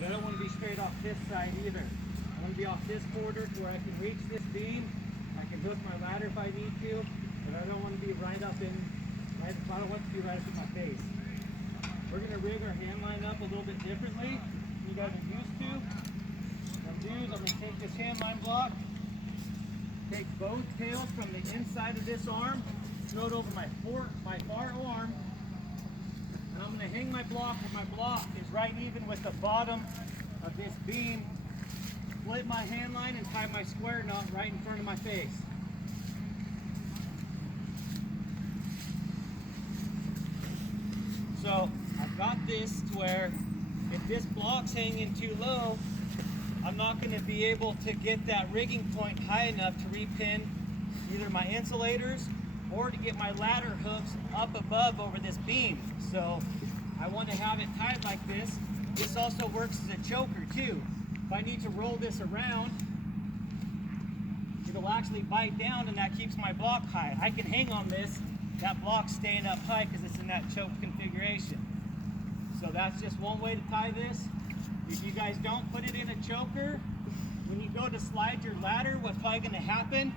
but I don't want to be straight off this side either. I want to be off this border to where I can reach this beam. I can hook my ladder if I need to, but I don't want to be right up in, I don't want it to be right up in my face. We're going to rig our hand line up a little bit differently than you guys are used to. What I'm going to do is I'm going to take this hand line block, take both tails from the inside of this arm, throw it over my far arm, and I'm going to hang my block where my block is right even with the bottom of this beam, split my hand line and tie my square knot right in front of my face. So I've got this to where if this block's hanging too low, I'm not going to be able to get that rigging point high enough to repin either my insulators or to get my ladder hooks up above over this beam. So I want to have it tied like this. This also works as a choker too. If I need to roll this around, it'll actually bite down and that keeps my block high. I can hang on this, that block's staying up high because it's in that choke configuration. So that's just one way to tie this. If you guys don't put it in a choker, when you go to slide your ladder, what's probably going to happen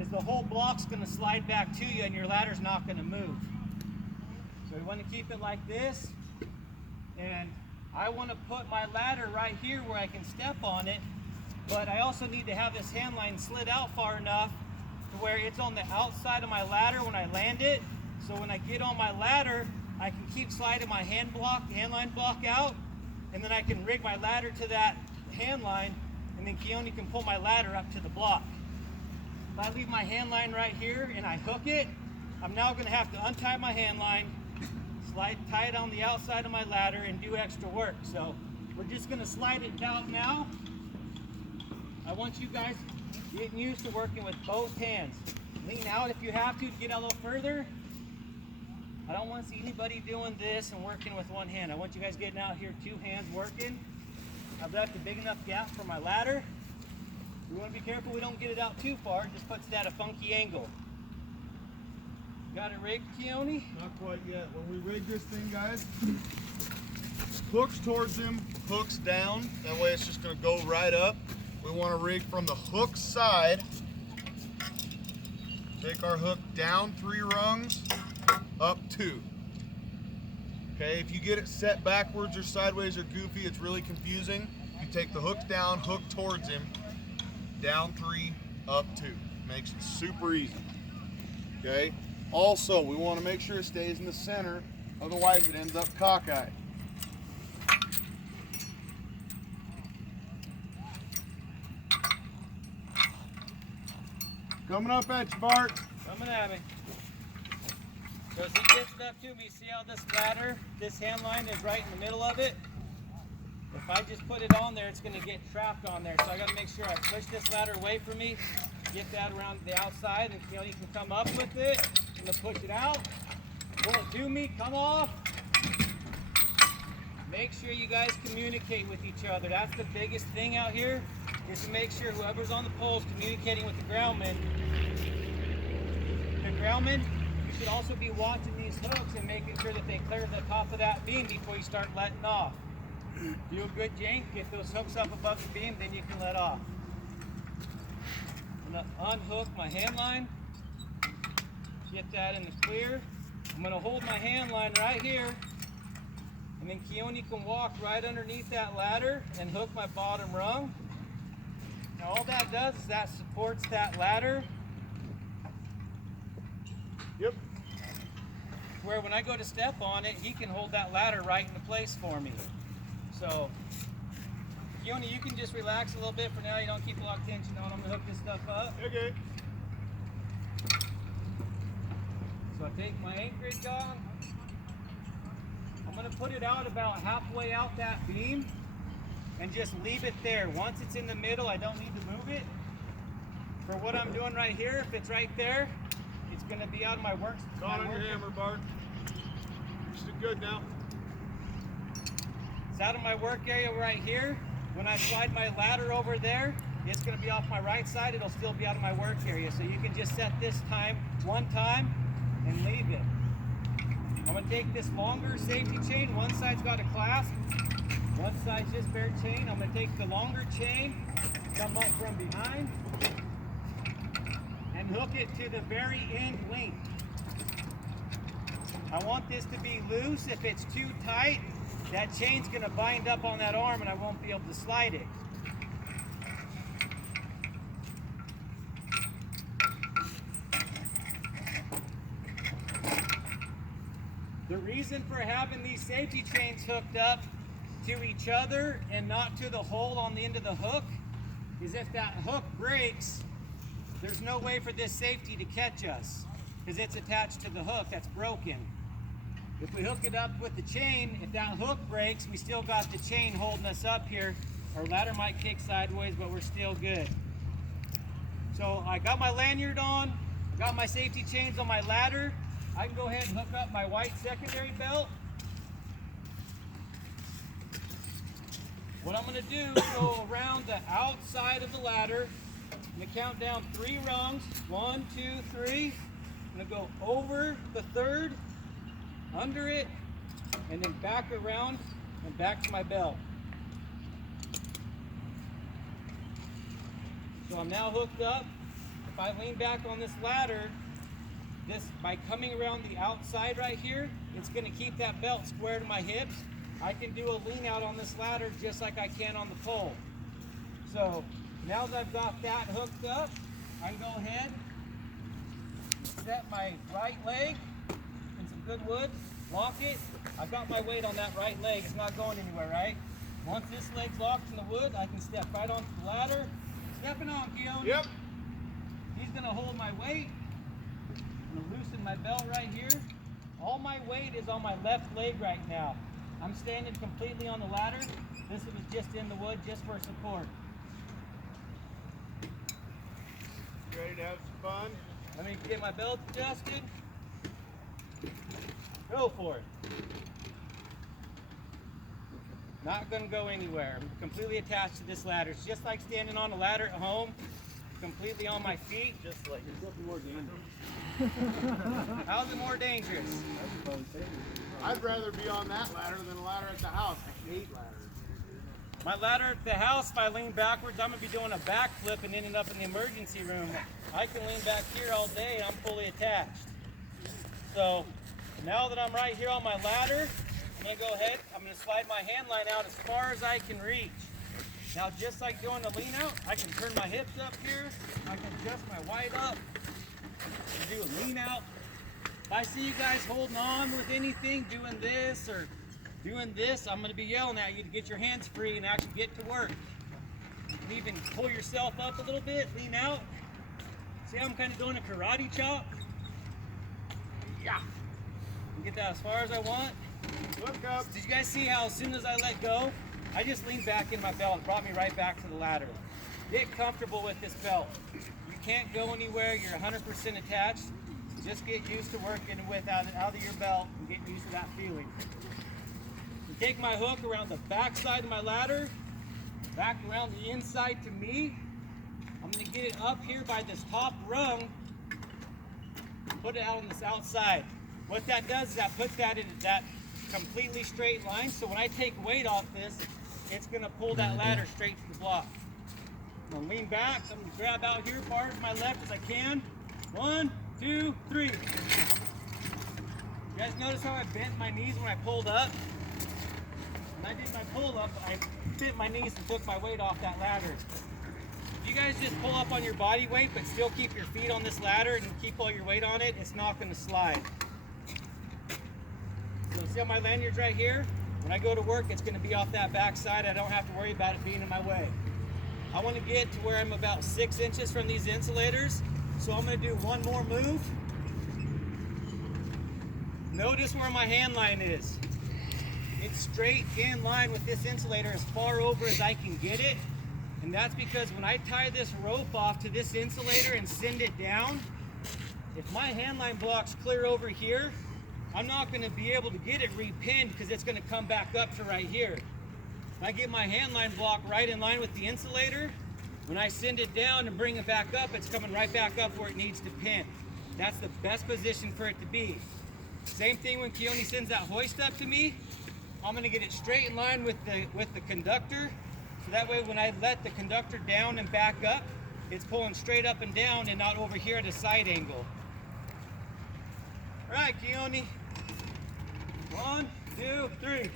is the whole block's going to slide back to you and your ladder's not going to move. So we want to keep it like this. And I want to put my ladder right here where I can step on it, but I also need to have this hand line slid out far enough to where it's on the outside of my ladder when I land it. So when I get on my ladder, I can keep sliding my hand line block out, and then I can rig my ladder to that hand line, and then Keone can pull my ladder up to the block. If I leave my hand line right here and I hook it, I'm now going to have to untie my hand line, tie it on the outside of my ladder, and do extra work. So we're just going to slide it down now. I want you guys getting used to working with both hands. Lean out if you have to get a little further. I don't want to see anybody doing this and working with one hand. I want you guys getting out here, two hands working. I've left a big enough gap for my ladder. We want to be careful we don't get it out too far. It just puts it at a funky angle. Got it rigged, Keone? Not quite yet. When we rig this thing, guys, hooks towards him, hooks down. That way it's just going to go right up. We want to rig from the hook side. Take our hook down 3 rungs, up 2. Okay, if you get it set backwards or sideways or goofy, it's really confusing. You take the hook down, hook towards him, down 3, up 2. Makes it super easy. Okay, also we want to make sure it stays in the center, otherwise it ends up cockeyed. Coming up at you, Bart. Coming at me. So as he gets it up to me, see how this ladder, this hand line is right in the middle of it? If I just put it on there, it's going to get trapped on there. So I got to make sure I push this ladder away from me, get that around the outside, and you can come up with it. I'm going to push it out. Pull it to me, come off. Make sure you guys communicate with each other. That's the biggest thing out here, is to make sure whoever's on the pole is communicating with the groundman. The groundman, you should also be watching these hooks and making sure that they clear the top of that beam before you start letting off. Do a good yank, get those hooks up above the beam, then you can let off. I'm going to unhook my hand line, get that in the clear. I'm going to hold my hand line right here, and then Keone can walk right underneath that ladder and hook my bottom rung. Now all that does is that supports that ladder. Yep. Where when I go to step on it, he can hold that ladder right into place for me. So, Keone, you can just relax a little bit for now. You don't keep a lot of tension on. I'm going to hook this stuff up. Okay. So I take my anchorage on. I'm going to put it out about halfway out that beam and just leave it there. Once it's in the middle, I don't need to move it. For what I'm doing right here, if it's right there, it's going to be out of my work. Not on your hammer, Bart. Just good now. It's out of my work area right here. When I slide my ladder over there, it's going to be off my right side. It'll still be out of my work area. So you can just set this time one time and leave it. I'm going to take this longer safety chain. One side's got a clasp. One side's just bare chain. I'm gonna take the longer chain, come up from behind, and hook it to the very end length. I want this to be loose. If it's too tight, that chain's gonna bind up on that arm and I won't be able to slide it. The reason for having these safety chains hooked up to each other and not to the hole on the end of the hook is if that hook breaks, there's no way for this safety to catch us because it's attached to the hook that's broken. If we hook it up with the chain, if that hook breaks, we still got the chain holding us up here. Our ladder might kick sideways, but we're still good. So I got my lanyard on, got my safety chains on my ladder. I can go ahead and hook up my white secondary belt. What I'm going to do is go around the outside of the ladder. I'm going to count down 3 rungs. 1, 2, 3. I'm going to go over the third, under it, and then back around and back to my belt. So I'm now hooked up. If I lean back on this ladder, by coming around the outside right here, it's going to keep that belt square to my hips. I can do a lean out on this ladder just like I can on the pole. So now that I've got that hooked up, I can go ahead and set my right leg in some good wood, lock it. I've got my weight on that right leg. It's not going anywhere, right? Once this leg's locked in the wood, I can step right onto the ladder. Stepping on, Keone. Yep. He's going to hold my weight. I'm going to loosen my belt right here. All my weight is on my left leg right now. I'm standing completely on the ladder. This was just in the wood just for support. You ready to have some fun? Let me get my belt adjusted. Go for it. Not going to go anywhere. I'm completely attached to this ladder. It's just like standing on a ladder at home, completely on my feet. Just like yourself, more dangerous. How's it more dangerous? I'd rather be on that ladder than a ladder at the house. I hate ladders. My ladder at the house, if I lean backwards, I'm going to be doing a backflip and ending up in the emergency room. I can lean back here all day and I'm fully attached. So now that I'm right here on my ladder, I'm going to go ahead, I'm going to slide my hand line out as far as I can reach. Now just like doing a lean out, I can turn my hips up here, I can adjust my white up, do a lean out. If I see you guys holding on with anything, doing this or doing this, I'm going to be yelling at you to get your hands free and actually get to work. You can even pull yourself up a little bit, lean out. See how I'm kind of doing a karate chop? Yeah. Get that as far as I want. Look up. Did you guys see how as soon as I let go, I just leaned back in my belt. It brought me right back to the ladder. Get comfortable with this belt. You can't go anywhere. You're 100% attached. Just get used to working with out of your belt and get used to that feeling. You take my hook around the back side of my ladder, back around the inside to me. I'm going to get it up here by this top rung, put it out on this outside. What that does is that puts that in that completely straight line, so when I take weight off this, it's going to pull that ladder straight to the block. I'm going to lean back. I'm going to grab out here far to my left as I can. 1, 2, 3. You guys notice how I bent my knees when I pulled up? When I did my pull up, I bent my knees and took my weight off that ladder. If you guys just pull up on your body weight but still keep your feet on this ladder and keep all your weight on it, it's not going to slide. So see how my lanyard's right here? When I go to work, it's going to be off that back side. I don't have to worry about it being in my way. I want to get to where I'm about 6 inches from these insulators. So I'm going to do one more move. Notice where my hand line is. It's straight in line with this insulator as far over as I can get it. And that's because when I tie this rope off to this insulator and send it down, if my hand line block's clear over here, I'm not going to be able to get it repinned because it's going to come back up to right here. If I get my hand line block right in line with the insulator, when I send it down and bring it back up, it's coming right back up where it needs to pin. That's the best position for it to be. Same thing when Keone sends that hoist up to me. I'm gonna get it straight in line with the conductor. So that way when I let the conductor down and back up, it's pulling straight up and down and not over here at a side angle. All right, Keone. 1, 2, 3.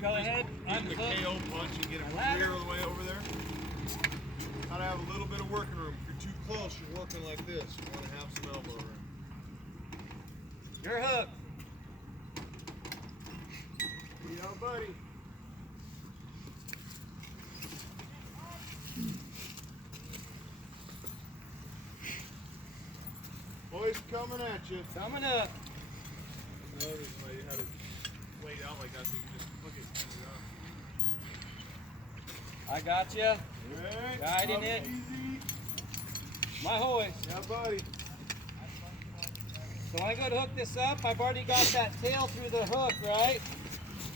Go ahead. Get the KO punch and get it clear of the way over there. Gotta have a little bit of working room. If you're too close, you're working like this. You want to have some elbow room. Your hook. Yeah, buddy. Boys coming at you. Coming up. Notice why you had it laid out like that so you can just hook it up. I got you. Right. Guiding it. Easy. My hoist. Yeah, buddy. So when I go to hook this up, I've already got that tail through the hook, right?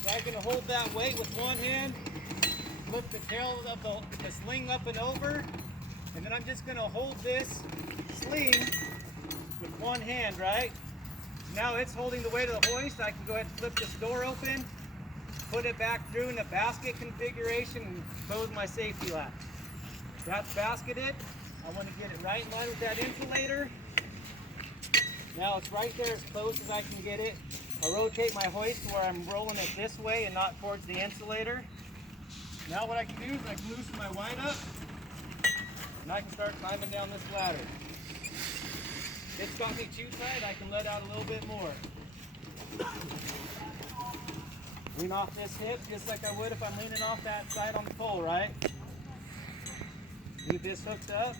So I'm going to hold that weight with one hand, flip the tail of the sling up and over, and then I'm just going to hold this sling with one hand, right? Now it's holding the weight of the hoist. I can go ahead and flip this door open, put it back through in the basket configuration, and close my safety latch. That's basketed. I want to get it right in line with that insulator. Now it's right there as close as I can get it. I'll rotate my hoist to where I'm rolling it this way and not towards the insulator. Now what I can do is I can loosen my wind up and I can start climbing down this ladder. If it's got me too tight, I can let out a little bit more. Lean off this hip just like I would if I'm leaning off that side on the pole, right? Leave this hooked up.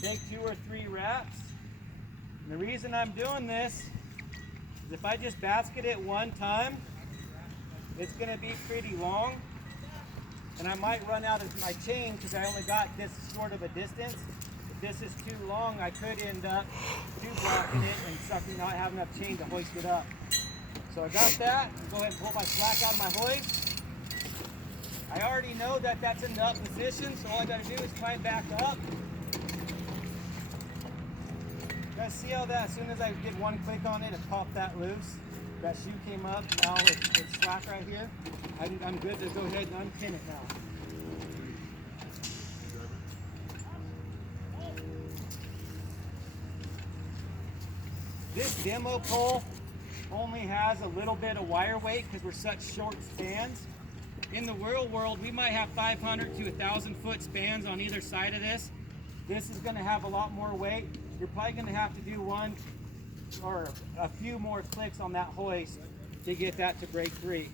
Take 2 or 3 wraps. And the reason I'm doing this is if I just basket it one time, it's going to be pretty long. And I might run out of my chain because I only got this short of a distance. If this is too long, I could end up blocking it and not have enough chain to hoist it up. So I got that. Go ahead and pull my slack out of my hoist. I already know that that's in the up position, so all I got to do is climb back up. You guys see how that, as soon as I did one click on it, it popped that loose. That shoe came up, now it's slack right here. I'm good to go ahead and unpin it now. This demo pole only has a little bit of wire weight because we're such short spans. In the real world, we might have 500 to 1,000 foot spans on either side of this. This is going to have a lot more weight. You're probably going to have to do one or a few more clicks on that hoist to get that to break free.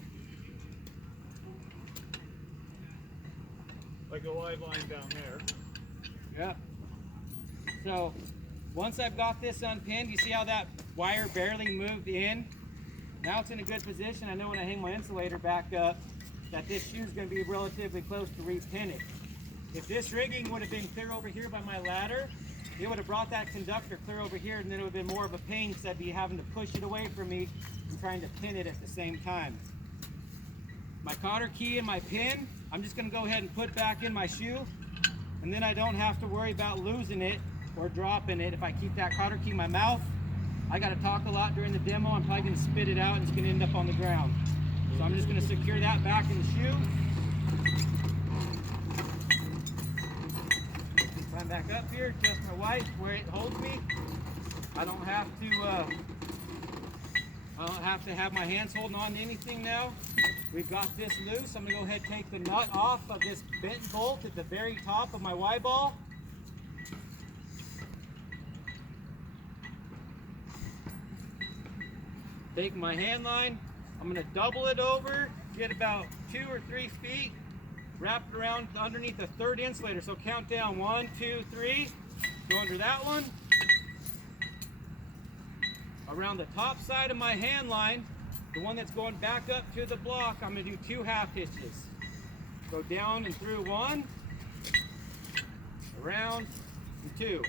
Like a live line down there. Yep. So once I've got this unpinned, you see how that wire barely moved in? Now it's in a good position. I know when I hang my insulator back up that this shoe is going to be relatively close to repin it. If this rigging would have been clear over here by my ladder, it would have brought that conductor clear over here, and then it would have been more of a pain because I'd be having to push it away from me and trying to pin it at the same time. My cotter key and my pin, I'm just going to go ahead and put back in my shoe, and then I don't have to worry about losing it or dropping it. If I keep that cotter key in my mouth, I got to talk a lot during the demo. I'm probably going to spit it out and it's going to end up on the ground. So I'm just going to secure that back in the shoe. Climb back up here, adjust my wipe where it holds me. I don't have to have my hands holding on to anything now. We've got this loose. I'm going to go ahead and take the nut off of this bent bolt at the very top of my Y ball. Take my hand line. I'm going to double it over, get about 2 or 3 feet, wrap it around underneath the third insulator. So count down 1, 2, 3. Go under that one. Around the top side of my hand line, the one that's going back up to the block, I'm going to do 2 half hitches. Go down and through 1, around, and 2.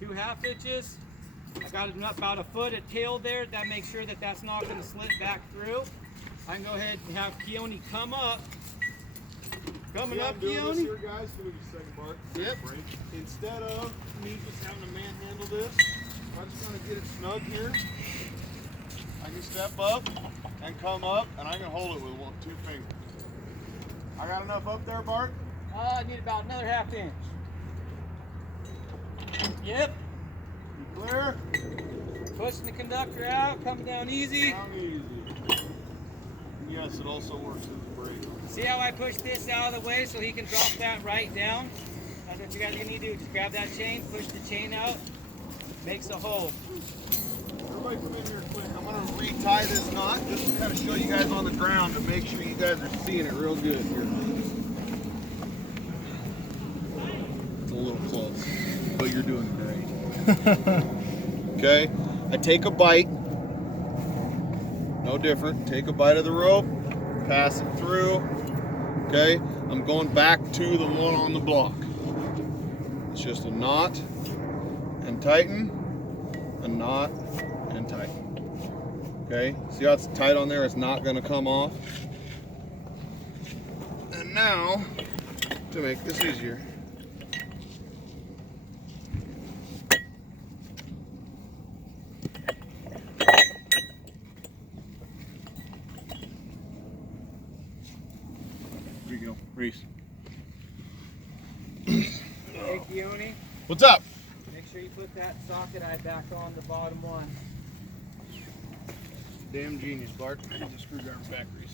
2 half hitches. I got about a foot of tail there. That makes sure that that's not going to slip back through. I can go ahead and have Keone come up. Coming up, Keone. Here, guys. Give me a second, Mark. Yep. Instead of me just having to manhandle this, I'm just gonna get it snug here. I can step up and come up, and I can hold it with 2 fingers. I got enough up there, Bart? I need about another 1/2 inch. Yep. You clear? Pushing the conductor out, coming down easy. Down easy. And yes, it also works as a brake. See how I push this out of the way so he can drop that right down? That's what you guys need to do. Just grab that chain, push the chain out, makes a hole. Everybody come in here quick. I'm going to retie this knot just to kind of show you guys on the ground to make sure you guys are seeing it real good here. It's a little close, but you're doing great. Okay, I take a bite. No different. Take a bite of the rope, pass it through. Okay, I'm going back to the one on the block. It's just a knot and tighten, a knot and tighten. Okay, see how it's tight on there? It's not going to come off. And now, to make this easier, here you go, Reese. Hey, Keone, What's up? make sure you put that socket eye back on the bottom one. Damn genius, Bart. Use a screwdriver back, Reese.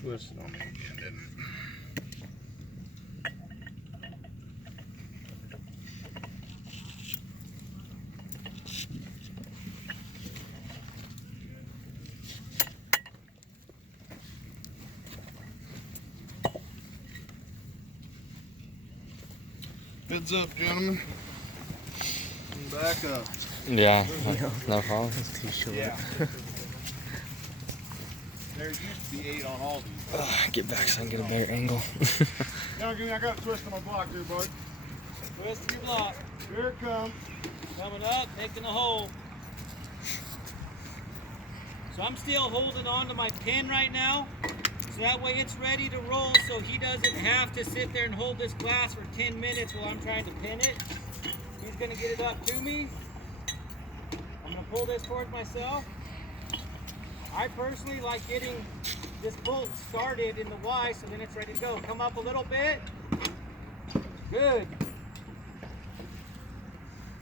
Twisted on me again, didn't it? Heads up, gentlemen. And back up. Yeah, no problem. Yeah. There used to be 8 on all these. Get back so I can get a better angle. Now, give me, I got a twist on my block here, bud. Twist your block. Here it comes. Coming up, making a hole. So I'm still holding on to my pin right now. So that way it's ready to roll so he doesn't have to sit there and hold this glass for 10 minutes while I'm trying to pin it. He's gonna get it up to me. I'm gonna pull this towards myself. I personally like getting this bolt started in the Y so then it's ready to go. Come up a little bit. Good.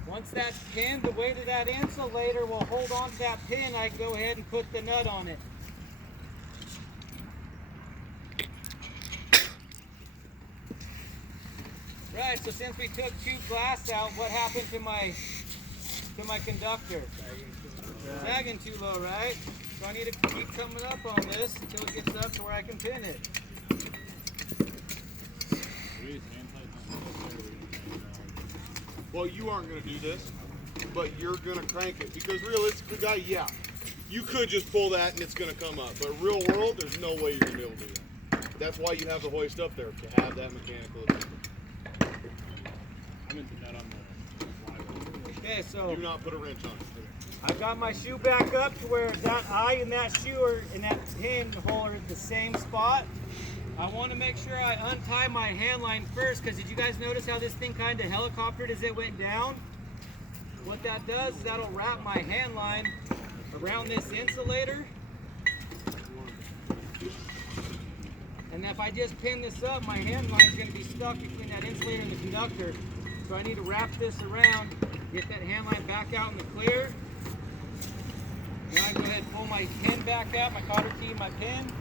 Once that's pinned, the weight of that insulator will hold on to that pin. I can go ahead and put the nut on it. Right, so since we took 2 glass out, what happened to my conductor? Sagging too low, right? So I need to keep coming up on this until it gets up to where I can pin it. Well, you aren't going to do this, but you're going to crank it. Because realistically, guy, yeah, you could just pull that and it's going to come up. But real world, there's no way you're going to be able to do that. That's why you have the hoist up there, to have that mechanical adjustment. I'm into that on the Okay, so do not put a wrench on it. I got my shoe back up to where that eye and that shoe are, and that pin hole are at the same spot. I want to make sure I untie my hand line first, because did you guys notice how this thing kind of helicoptered as it went down? What that does is that'll wrap my hand line around this insulator. And if I just pin this up, my hand line is going to be stuck between that insulator and the conductor. So I need to wrap this around, get that hand line back out in the clear. Now I go ahead and pull my pin back out, my cotter key, my pin.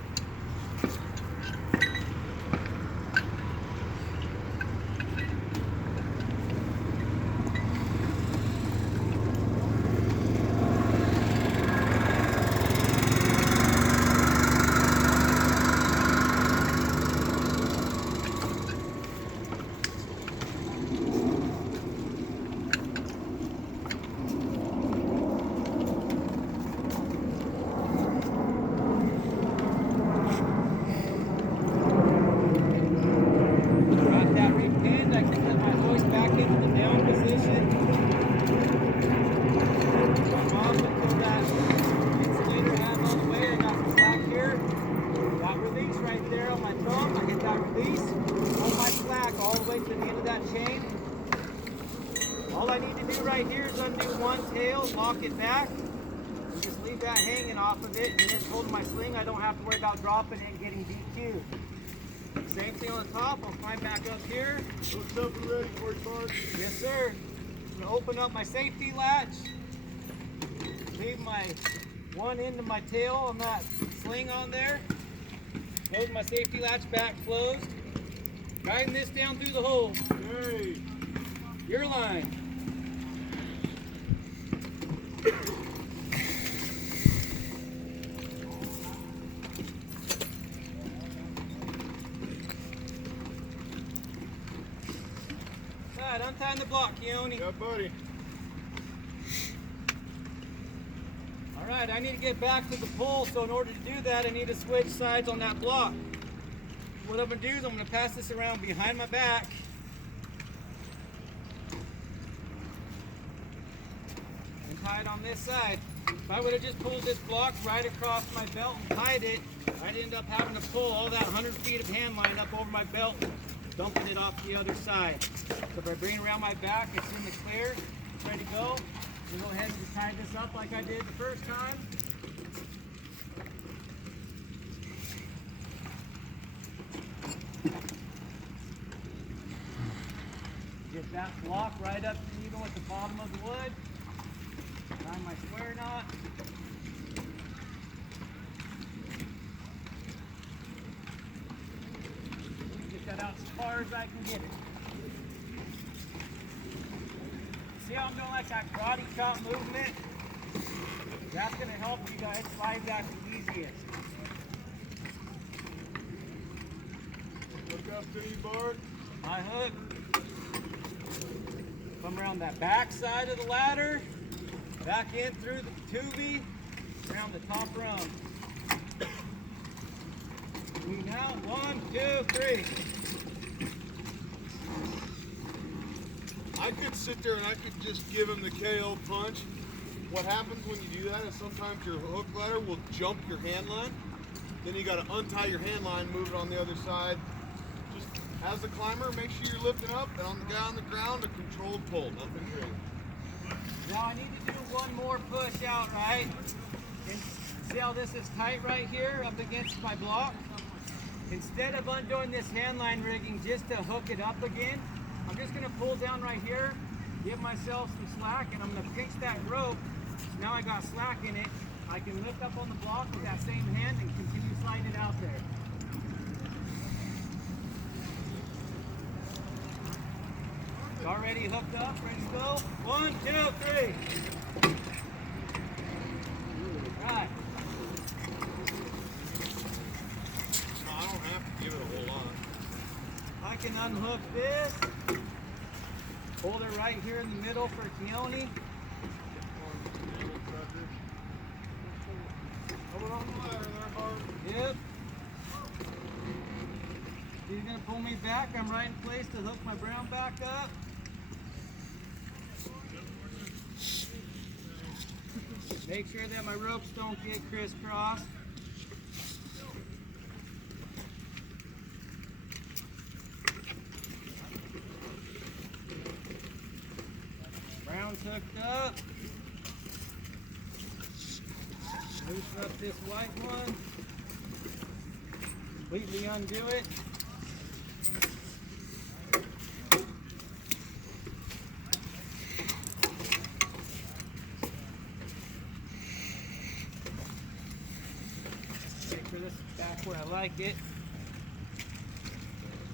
All I need to do right here is undo one tail, lock it back, and just leave that hanging off of it, and then it's holding my sling. I don't have to worry about dropping it and getting DQ'd. Same thing on the top. I'll climb back up here. Hooked up and ready for you, Bart. Yes, sir. I'm gonna open up my safety latch. Leave my one end of my tail on that sling on there. Close my safety latch back closed. Guiding this down through the hole. Hey. Your line. Alright, untying the block, Keone. Yeah, buddy. Alright, I need to get back to the pole, so in order to do that, I need to switch sides on that block. What I'm going to do is I'm going to pass this around behind my back. And tie it on this side. If I would have just pulled this block right across my belt and tied it, I'd end up having to pull all that 100 feet of hand line up over my belt, dumping it off the other side. So if I bring it around my back, it's in the clear, it's ready to go. We'll go ahead and just tie this up like I did the first time. Get that block right up to even with the bottom of the wood. Tie my square knot. Get that out as far as I can get it. See how I'm doing like that karate chop movement? That's going to help you guys slide that the easiest. Hook up to you, Bart. My hook. Come around that back side of the ladder, back in through the tubing, around the top rung. Lean out, 1, 2, 3. I could sit there and I could just give him the KO punch. What happens when you do that is sometimes your hook ladder will jump your hand line. Then you got to untie your hand line, move it on the other side. Just as a climber, make sure you're lifting up, and on the guy on the ground, a controlled pull, nothing crazy. Now I need to do one more push out, right? And see how this is tight right here up against my block? Instead of undoing this hand line rigging just to hook it up again, I'm just going to pull down right here, give myself some slack, and I'm going to pinch that rope. So now I got slack in it. I can lift up on the block with that same hand and continue sliding it out there. It's already hooked up, ready to go. 1, 2, 3. Right. No, I don't have to give it a whole lot. I can unhook this. Hold it right here in the middle for Keone. Hold it on the ladder there, Bart. Yep. He's gonna pull me back. I'm right in place to hook my brown back up. Make sure that my ropes don't get crisscrossed. Brown's hooked up. Loosen up this white one. Completely undo it. Make sure this is back where I like it.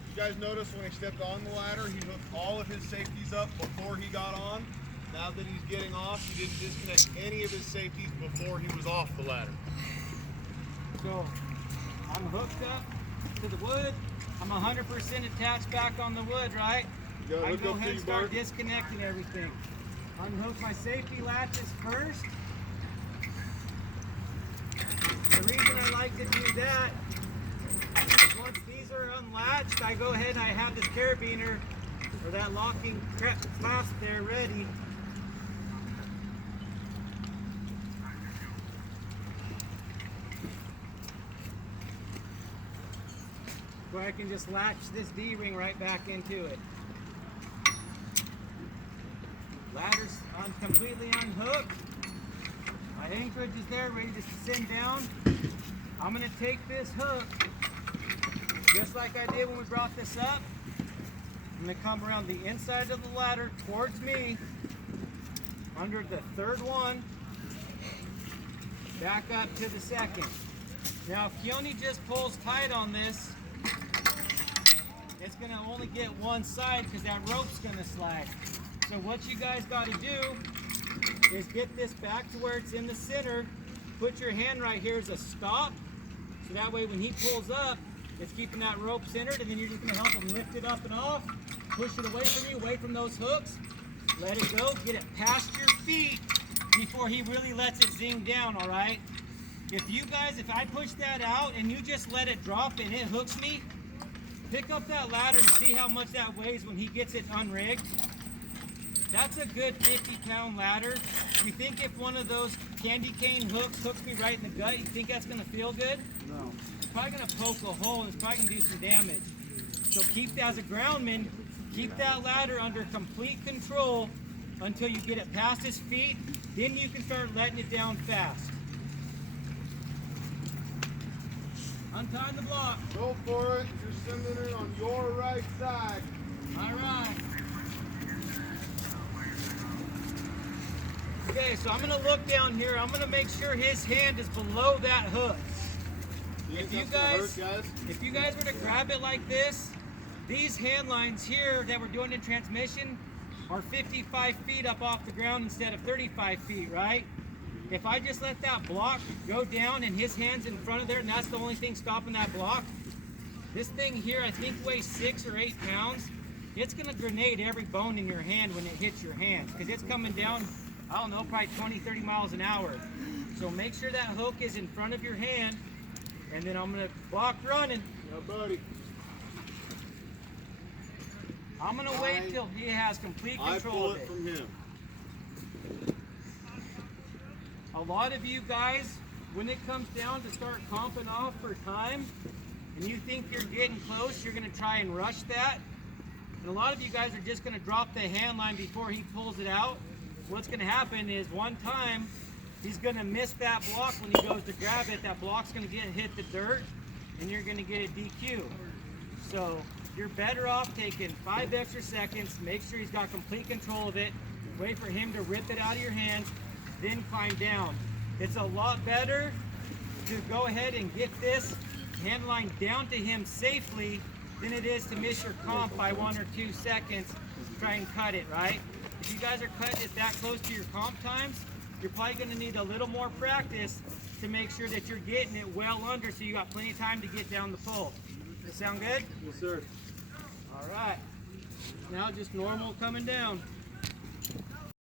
You guys notice when he stepped on the ladder, he hooked all of his safeties up before he got on. Now that he's getting off, he didn't disconnect any of his safeties before he was off the ladder. So I'm hooked up to the wood. I'm 100% attached back on the wood, right? You gotta I hook go up ahead to and you, start Bart. disconnecting everything. Unhook my safety latches first. The reason I like to do that is once these are unlatched, I go ahead and I have this carabiner or that locking clasp there ready. Where I can just latch this D-ring right back into it. Ladder's completely unhooked. My anchorage is there, ready to send down. I'm gonna take this hook, just like I did when we brought this up. I'm gonna come around the inside of the ladder towards me, under the third one, back up to the second. Now, if Keone just pulls tight on this, it's gonna only get one side because that rope's gonna slide. So what you guys gotta do is get this back to where it's in the center. Put your hand right here as a stop. So that way when he pulls up, it's keeping that rope centered, and then you're just gonna help him lift it up and off. Push it away from you, away from those hooks. Let it go, get it past your feet before he really lets it zing down, all right? If I push that out and you just let it drop and it hooks me, pick up that ladder and see how much that weighs when he gets it unrigged. That's a good 50-pound ladder. You think if one of those candy cane hooks me right in the gut, you think that's gonna feel good? No. It's probably gonna poke a hole and it's probably gonna do some damage. So keep that, as a groundman, keep that ladder under complete control until you get it past his feet. Then you can start letting it down fast. Untie the block. Go for it. You're sending it on your right side. All right. Okay, so I'm gonna look down here. I'm gonna make sure his hand is below that hook. If you guys were to grab it like this, these hand lines here that we're doing in transmission are 55 feet up off the ground instead of 35 feet, right? If I just let that block go down and his hand's in front of there and that's the only thing stopping that block, this thing here I think weighs 6 or 8 pounds. It's gonna grenade every bone in your hand when it hits your hand because it's coming down, I don't know, probably 20, 30 miles an hour. So make sure that hook is in front of your hand, and then I'm gonna block running. Yeah, buddy. I'm gonna wait till he has complete I control pull of it it. from him. A lot of you guys, when it comes down to start comping off for time, and you think you're getting close, you're gonna try and rush that. And a lot of you guys are just gonna drop the hand line before he pulls it out. What's gonna happen is one time, he's gonna miss that block when he goes to grab it. That block's gonna hit the dirt, and you're gonna get a DQ. So you're better off taking 5 extra seconds, make sure he's got complete control of it, wait for him to rip it out of your hands, then climb down. It's a lot better to go ahead and get this hand line down to him safely than it is to miss your comp by 1 or 2 seconds to try and cut it, right? If you guys are cutting it that close to your comp times, you're probably gonna need a little more practice to make sure that you're getting it well under so you got plenty of time to get down the pole. Does that sound good? Yes, sir. All right. Now just normal coming down.